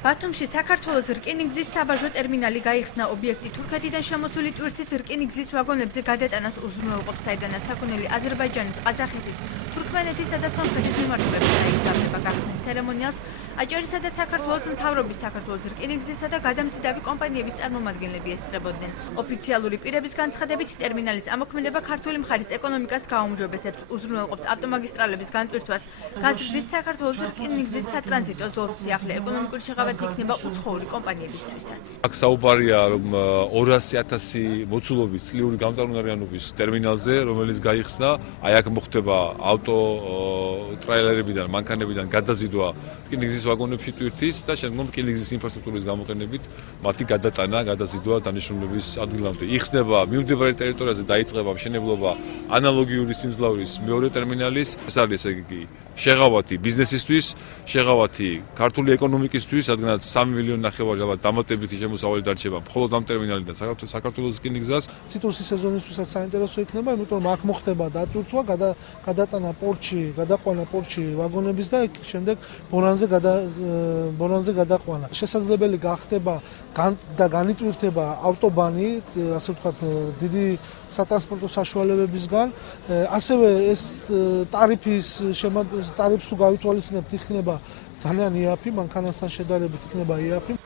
ბათუმში საქართველოს რკინიგზის საბაჟო ტერმინალი გაიხსნა. ობიექტი თურქეთიდან შემოსული ტვირთის რკინიგზის ვაგონებზე გადატანას უზრუნველყოფს, საიდანაც საქონელი აზერბაიჯანის, ყაზახეთის, თურქმენეთისა და სომხეთის მიმართულებით დაიწყება. გახსნის ცერემონიალს აჭარისა და საქართველოს მთავრობის, საქართველოს რკინიგზისა და გადამზიდავი კომპანიების წარმომადგენლები ესწრებოდნენ. ოფიციალური პირების განცხადებით, ტერმინალის ამოქმედება ქართული მხარის ეკონომიკას გააუმჯობესებს, უზრუნველყოფს ავტომაგისტრალების განტვირთვას, გაზრდის საქართველოს რკინიგზის სატრანზიტო ზოლს, სიახლე ეკონომიკური შეღავათი იქნება უცხოური კომპანიებისთვისაც. აქ საუბარია რომ 200,000 მოცულობის წლიური გამტარუნარიანობის ტერმინალზე, რომელიც გაიხსნა, აი აქ მოხდება ავტო ტრეილერებიდან, მანქანებიდან გადაზიდვა რკინიგზის ვაგონებში ტვირთის და შემდგომ რკინიგზის ინფრასტრუქტურის გამოყენებით მათი გადატანა, გადაზიდვა დანიშნულების ადგილამდე. იხსნება მიმდებარე ტერიტორიაზე დაიწყება მშენებლობა ანალოგიური სიმძლავრის მეორე ტერმინალის. ეს არის ესე იგი შეღავათი ბიზნესისთვის, შეღავათი ქართული ეკონომიკისთვის, რადგანაც 3 მილიონი ნახევარი ალბათ დამატებითი შემოსავალი დარჩება მხოლოდ ამ ტერმინალიდან საქართველოს რკინიგზას. ციტრუსის სეზონისთვისაც საინტერესო იქნება, იმიტომ რომ აქ მოხდება დატვირთვა, გადატანა პორტში, გადაყვანა პორტში ვაგონების და შემდეგ ბორანზე გადაყვანა. შესაძლებელი გახდება და განიტვირთება ავტობანი, ასე ვთქვათ, დიდი სატრანსპორტო საშუალებებისგან. ასევე ეს ტარიფს თუ გავითვალისწინებთ, იქნება ძალიან იაფი, მანქანასთან შედარებით იქნება იაფი.